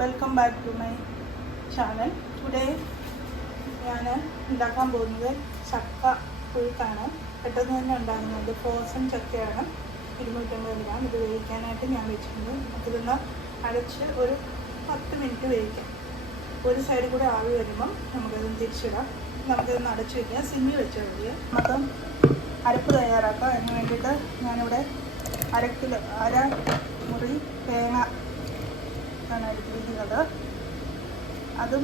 Welcome back to my channel. Today ഞാൻ ഉണ്ടാക്കാൻ പോകുന്നത് ചക്ക പുഴുക്കാണ്. പെട്ടെന്ന് തന്നെ ഉണ്ടാകുന്നത് ഫ്രോസൺ ചക്കയാണ്. 250 ഗ്രാം. ഇത് വേവിക്കാനായിട്ട് ഞാൻ വെച്ചിട്ടുണ്ട്. നമുക്കിതൊന്ന് അടച്ച് ഒരു 10 മിനിറ്റ് വേവിക്കാം. ഒരു സൈഡ് കൂടെ ആവി വരുമ്പം നമുക്കതൊന്ന് തിരിച്ചിടാം. നമുക്കിതൊന്ന് അടച്ച് വയ്ക്കാം. സിമ്മി വെച്ചാൽ മതി. നമുക്ക് അരപ്പ് തയ്യാറാക്കാം. അതിന് വേണ്ടിയിട്ട് ഞാനിവിടെ അര മുറി തേങ്ങ ആണ് എടുത്തിരിക്കുന്നത്. അതും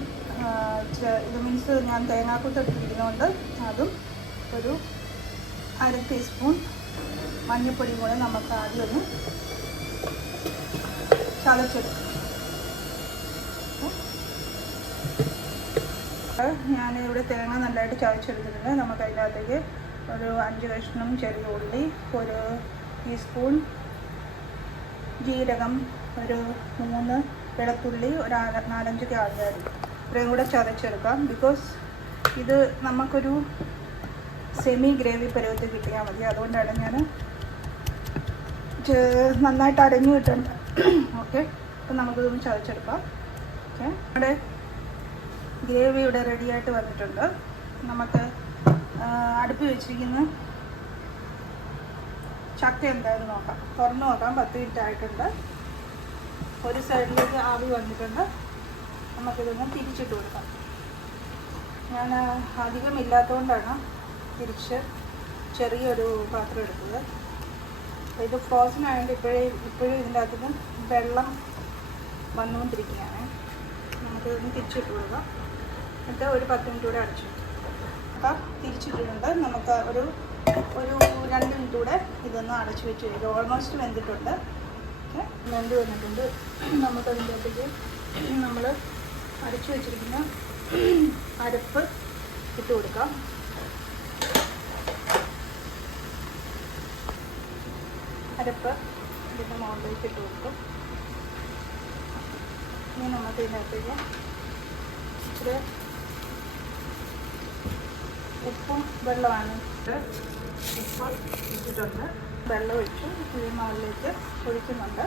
ഇത് മീൻസ് ഞാൻ തേങ്ങാക്കൂത്ത് എടുത്തിരിക്കുന്നതുകൊണ്ട് അതും ഒരു 1/2 ടീസ്പൂൺ മഞ്ഞൾപ്പൊടിയും കൂടെ നമുക്ക് ആദ്യം ഒന്ന് ചതച്ചെടുക്കും. ഞാനിവിടെ തേങ്ങ നല്ലതായിട്ട് ചതച്ചെടുത്തിട്ടുണ്ട്. നമുക്ക് അതിനകത്തേക്ക് ഒരു 5 കഷ്ണം ചെറിയ ഉള്ളി, ഒരു ടീസ്പൂൺ ജീരകം, ഒരു 3 വെളുത്തുള്ളി, ഒരു 4-5 കാന്താരി ഇത്രയും കൂടെ ചതച്ചെടുക്കാം. ബിക്കോസ് ഇത് നമുക്കൊരു സെമി ഗ്രേവി പരുവത്തിൽ കിട്ടിയാൽ മതി. അതുകൊണ്ടാണ് ഞാൻ നന്നായിട്ട് അരഞ്ഞു കിട്ടുന്നത്. ഓക്കെ, അപ്പം നമുക്കിതൊന്ന് ചതച്ചെടുക്കാം. ഓക്കെ, നമ്മുടെ ഗ്രേവി ഇവിടെ റെഡിയായിട്ട് വന്നിട്ടുണ്ട്. നമുക്ക് അടുപ്പിൽ വെച്ചിരിക്കുന്ന ചക്ക എന്തായാലും നോക്കാം. തുറന്ന് നോക്കാം. 10 മിനിറ്റ് ആയിട്ടുണ്ട്. ഒരു സൈഡിലേക്ക് ആവി വന്നിട്ടുണ്ട്. നമുക്കിതൊന്ന് തിരിച്ചിട്ട് കൊടുക്കാം. ഞാൻ അധികം ഇല്ലാത്തതുകൊണ്ടാണ് തിരിച്ച് ചെറിയൊരു പാത്രം എടുത്തത്. ഇത് ഫ്രോസൺ ആയതുകൊണ്ട് ഇപ്പോഴും ഇതിൻ്റെ അകത്തുനിന്ന് വെള്ളം വന്നുകൊണ്ടിരിക്കുകയാണ്. നമുക്കിതൊന്ന് തിരിച്ചിട്ട് കൊടുക്കാം. എന്നിട്ട് ഒരു 10 മിനിറ്റ് കൂടെ അടച്ചു വെക്കാം. തിരിച്ചിട്ടിട്ടുണ്ട്. നമുക്ക് ഒരു 2 മിനിറ്റ് കൂടെ ഇതൊന്ന് അടച്ചു വെച്ച് കഴിക്കും. ഓൾമോസ്റ്റ് വെന്തിട്ടുണ്ട്. ഓക്കെ, വെന്ത് വന്നിട്ടുണ്ട്. നമുക്കതിൻ്റെ അകത്തേക്ക് നമ്മൾ അടച്ചു വെച്ചിരിക്കുന്ന അരപ്പ് ഇട്ട് കൊടുക്കാം. അരപ്പ് ഇതിൻ്റെ മുകളിലേക്ക് ഇട്ട് കൊടുക്കും. ഇനി നമുക്ക് ഇതിനകത്തേക്ക് ഇച്ചിരി ഉപ്പും വെള്ളമാണ് ഉപ്പ് ഇട്ടിട്ടുണ്ട്. വെള്ളം ഒഴിച്ച് ഈ മുകളിലേക്ക് ഒഴിക്കുന്നുണ്ട്.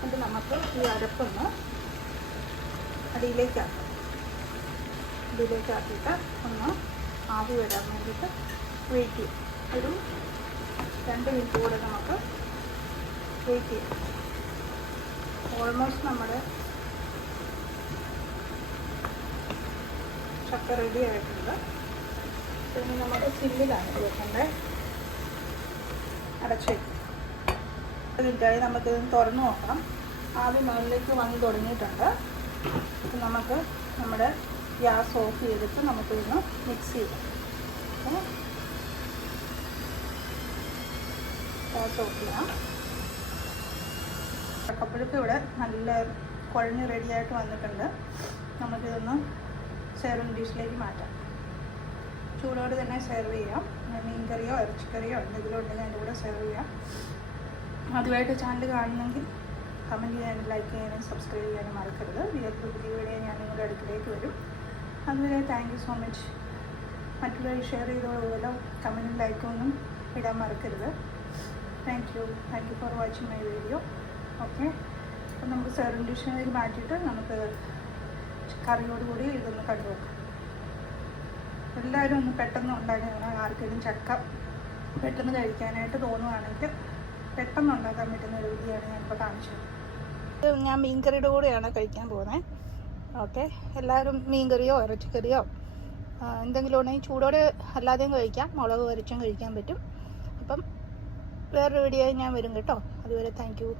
എന്നിട്ട് നമുക്ക് ഈ അരപ്പൊന്ന് അടിയിലേക്കാക്കാം. അടിയിലേക്കാക്കിയിട്ട് ഒന്ന് ആവി വരാൻ വേണ്ടിയിട്ട് വെയിറ്റ് ചെയ്യും. ഒരു 2 മിനിറ്റ് കൂടെ നമുക്ക് വെയിറ്റ് ചെയ്യാം. ഓൾമോസ്റ്റ് നമ്മുടെ ചക്ക റെഡി ആയിട്ടുണ്ട്. പിന്നെ നമുക്ക് സിമ്മിലാണ് വെക്കേണ്ടത്. അടച്ചു വയ്ക്കും. 10 മിനിറ്റായി. നമുക്കിത് തുറന്ന് നോക്കാം. ആവി മുകളിലേക്ക് വന്ന് തുടങ്ങിയിട്ടുണ്ട്. അപ്പം നമുക്ക് നമ്മുടെ ഗ്യാസ് ഓഫ് ചെയ്തിട്ട് നമുക്കിതൊന്ന് മിക്സ് ചെയ്യാം. ഗ്യാസ് ഓഫ് ചെയ്യാം. ചക്കപ്പുഴുക്ക് ഇവിടെ നല്ല കുഴഞ്ഞ് റെഡിയായിട്ട് വന്നിട്ടുണ്ട്. നമുക്കിതൊന്ന് സെർവിങ് ഡിഷിലേക്ക് മാറ്റാം. ചൂടോട് തന്നെ സെർവ് ചെയ്യാം. മീൻകറിയോ ഇറച്ചിക്കറിയോ എന്തെങ്കിലും ഉണ്ടെങ്കിൽ അതിൻ്റെ കൂടെ സെർവ് ചെയ്യാം. ആദ്യമായിട്ട് ചാനൽ കാണുന്നെങ്കിൽ കമൻറ്റ് ചെയ്യാനും ലൈക്ക് ചെയ്യാനും സബ്സ്ക്രൈബ് ചെയ്യാനും മറക്കരുത്. പുതിയ വീഡിയോ ഞാൻ നിങ്ങളുടെ അടുക്കിലേക്ക് വരും. അതുവരെ താങ്ക് യു സോ മച്ച്. മറ്റുള്ളവർ ഷെയർ ചെയ്തോളുമല്ലോ. കമൻറ്റും ലൈക്കും ഒന്നും ഇടാൻ മറക്കരുത്. Thank you for watching my video. Okay, അപ്പം നമുക്ക് സെർവിങ് ഡിഷിലേക്ക് മാറ്റിയിട്ട് നമുക്ക് കറിയോടുകൂടി ഇതൊന്ന് കണ്ടു നോക്കാം. എല്ലാവരും ഒന്ന് പെട്ടെന്ന് ഉണ്ടാക്കി. ആർക്കെങ്കിലും ചക്ക പെട്ടെന്ന് കഴിക്കാനായിട്ട് തോന്നുകയാണെങ്കിൽ പെട്ടെന്ന് ഉണ്ടാക്കാൻ പറ്റുന്ന ഒരു രീതിയാണ് ഞാനിപ്പോൾ കാണിച്ചത്. ഞാൻ മീൻകറിയുടെ കൂടെയാണ് കഴിക്കാൻ പോകുന്നത്. ഓക്കെ, എല്ലാവരും മീൻകറിയോ ഇറച്ചിക്കറിയോ എന്തെങ്കിലും ഉണ്ടെങ്കിൽ ചൂടോടെ അല്ലാതെയും കഴിക്കാം. മുളക് വരച്ചും കഴിക്കാൻ പറ്റും. അപ്പം വേറൊരു വീഡിയോ ഞാൻ വരും കേട്ടോ. അതുവരെ താങ്ക് യു.